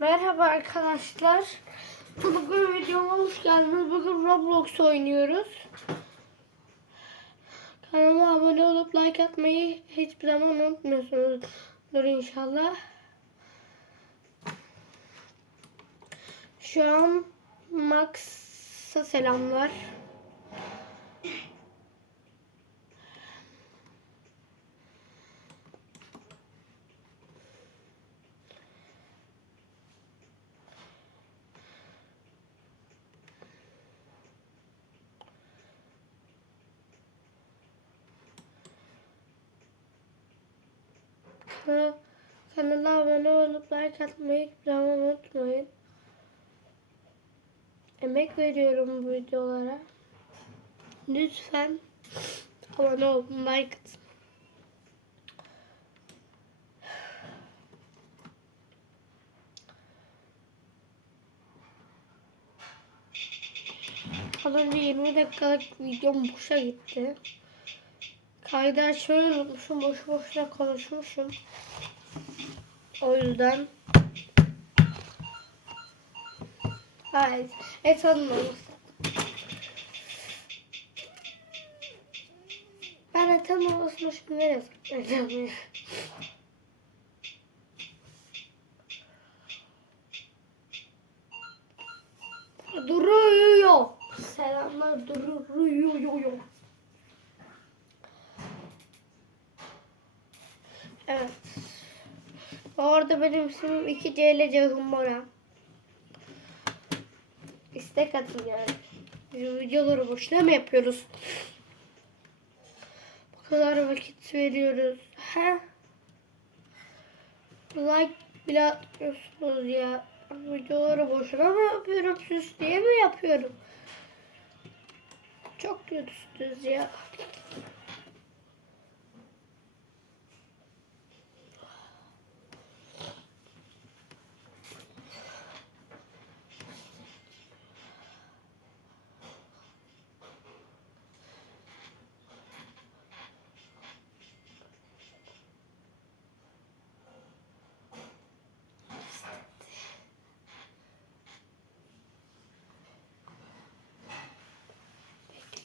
Merhaba arkadaşlar. Bugün videoma hoş geldiniz. Bugün Roblox oynuyoruz. Kanalıma abone olup like atmayı hiçbir zaman unutmuyorsunuzdur inşallah. Şu an Max'a selamlar. Kanala abone olup like atmayı zaman unutmayın. Emek veriyorum bu videolara. Lütfen abone olun, like atın. Az önce 20 dakikalık videom boşa gitti. Kaydı açmayı unutmuşum. Boşu boşuna konuşmuşum. O yüzden. Hayır. Et alınmamış. Ben etem şimdi nereye saklayacağım ya? Duruyor. Selamlar duruyor. Evet. Orada benim ismim 2C ile Cahım Mora. İstek atın yani. Biz videoları boşuna mı yapıyoruz? Bu kadar vakit veriyoruz. He? Like bile atmıyorsunuz ya. Videoları boşuna mı yapıyorum? Süs diye mi yapıyorum? Çok kötüsünüz ya.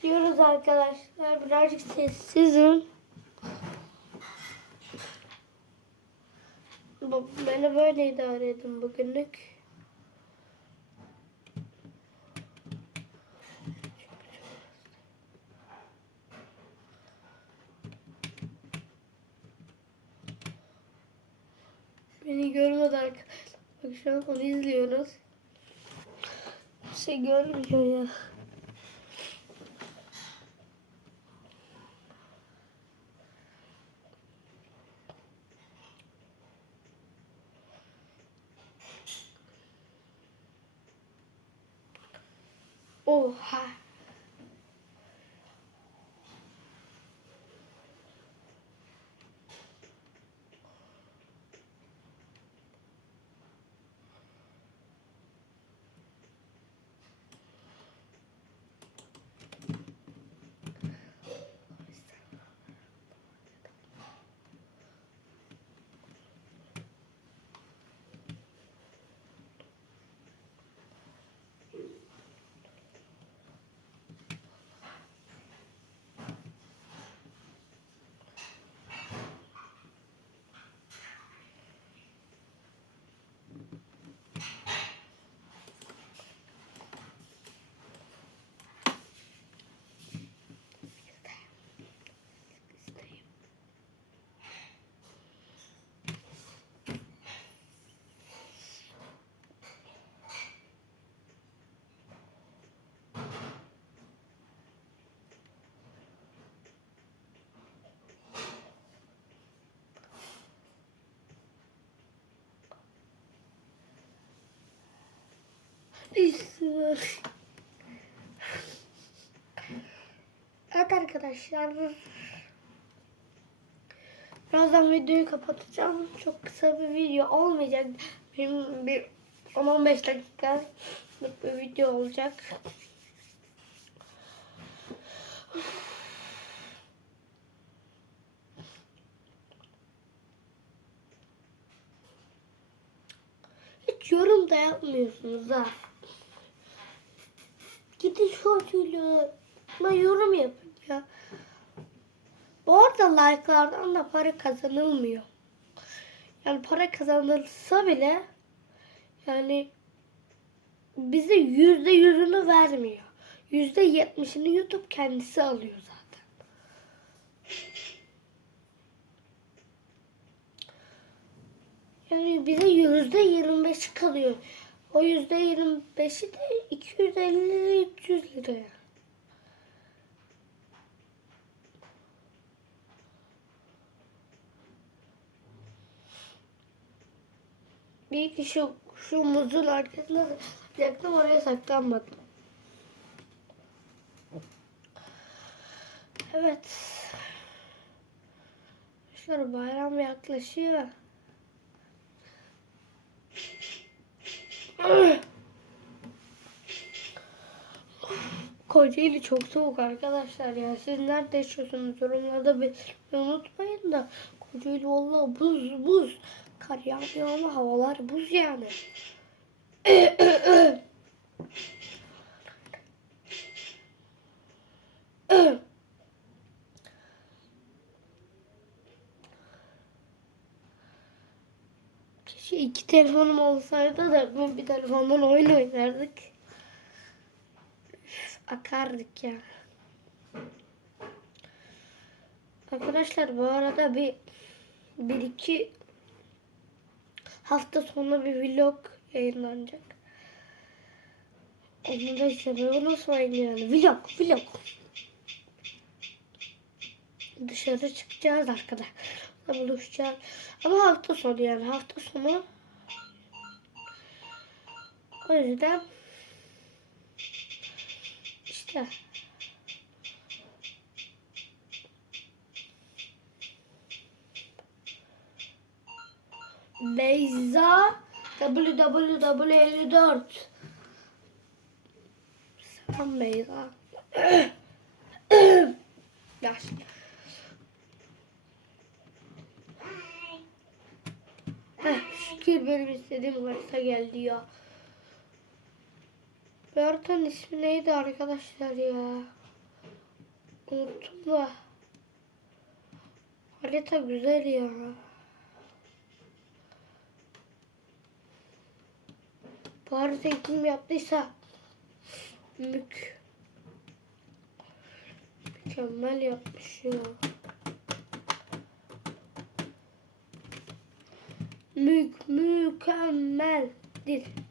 Bekliyoruz arkadaşlar. Birazcık sessizim. Beni böyle idare edin bugünlük. Beni görmedi arkadaşlar. Bak şu an onu izliyoruz. Bir şey görmüyor ya. Oha. İsmi. Evet arkadaşlar. Birazdan videoyu kapatacağım. Çok kısa bir video olmayacak. Benim bir 10-15 dakika bir video olacak. Hiç yorum da yapmıyorsunuz ha. Gidin şortuyla yorum yapın ya. Bu arada like'lardan da para kazanılmıyor. Yani para kazanılsa bile yani bize yüzde yüzünü vermiyor. Yüzde yetmişini YouTube kendisi alıyor zaten. Yani bize yüzde yirmi beş kalıyor. O yüzde yirmi beşi de 250 300 liraya. Bir kişi şu muzun arkasında saklayacaktım oraya saklanmadım. Evet. Şöyle bayram yaklaşıyor. Kocaeli çok soğuk arkadaşlar ya. Siz nerede yaşıyorsunuz? Yorumlarda bir unutmayın da. Kocaeli vallahi buz buz. Kar yağmıyor ama havalar buz yani. Keşke iki telefonum olsaydı da ben bir telefondan oyun oynardık. Akardık ya. Arkadaşlar bu arada bir bir iki hafta sonra bir vlog yayınlanacak. Onu da izlemeyi unutmayın yani. Vlog, vlog. Dışarı çıkacağız arkadaşlar. Buluşacağız. Ama hafta sonu yani hafta sonu. O yüzden işte. Beyza www54 Selam Beyza. Yaş. Heh, şükür benim istediğim harita geldi ya. Bu haritanın ismi neydi arkadaşlar ya? Unuttum da. Harita güzel ya. Bu haritayı kim yaptıysa mük mükemmel yapmış ya. Mük mükemmeldir. Hayır.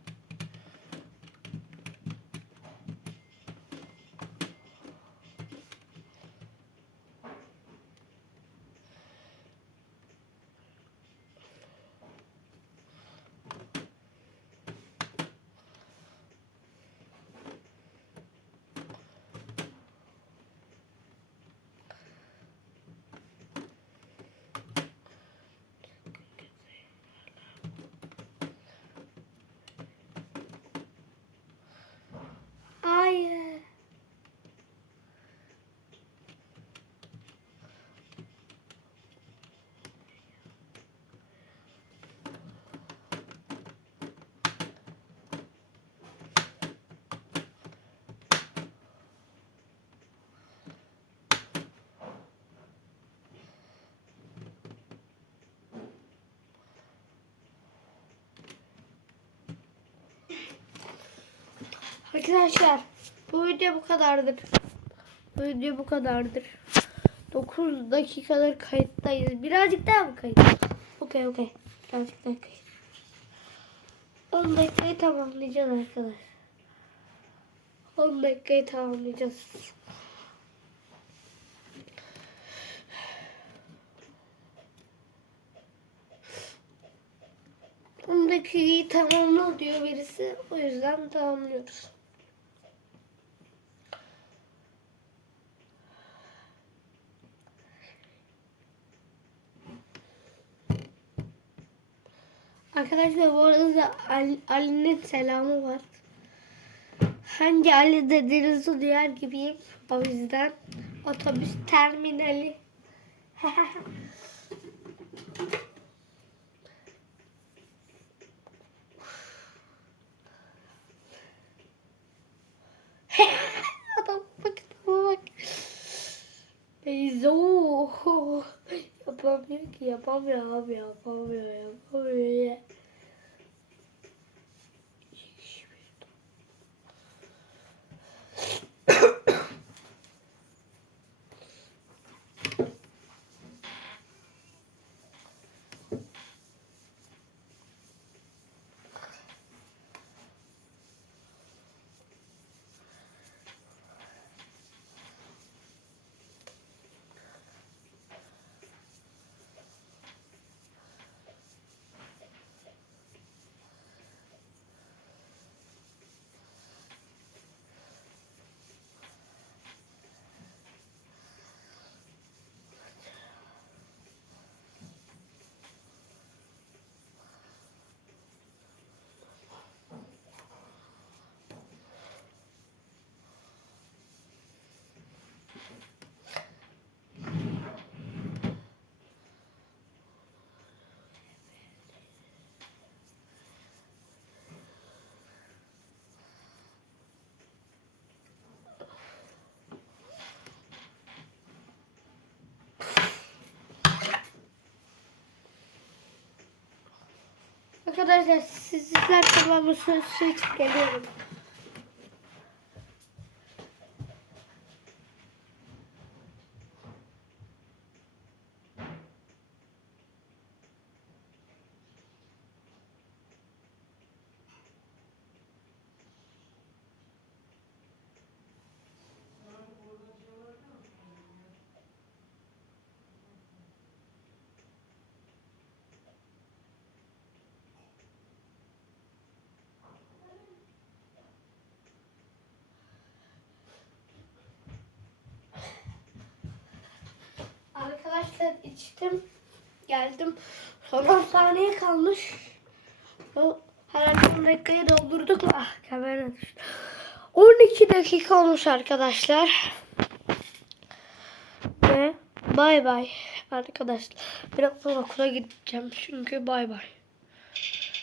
Arkadaşlar bu video bu kadardır. Bu video bu kadardır. 9 dakikadır kayıttayız. Birazcık daha mı kayıt? Okey okey. Birazcık daha kayıt. 10 dakikayı tamamlayacağız arkadaşlar. 10 dakikayı tamamlayacağız. Dakikayı tamamla diyor birisi. O yüzden tamamlıyoruz. Arkadaşlar bu arada da Ali'nin selamı var. Hangi Ali dediğinizi duyar gibiyim. O yüzden otobüs terminali. Adam bak adama bak. Beyzo. Yapamıyor ki yapamıyor abi yapamıyor yapamıyor. Arkadaşlar siz izlerken ben bu su, su içip geliyorum. Arkadaşlar içtim. Geldim. Son 10 saniye kalmış. Herhalde 10 dakikayı doldurduk. Ah kamera düştü. 12 dakika olmuş arkadaşlar. Ve bay bay arkadaşlar. Birazdan okula gideceğim çünkü bay bay.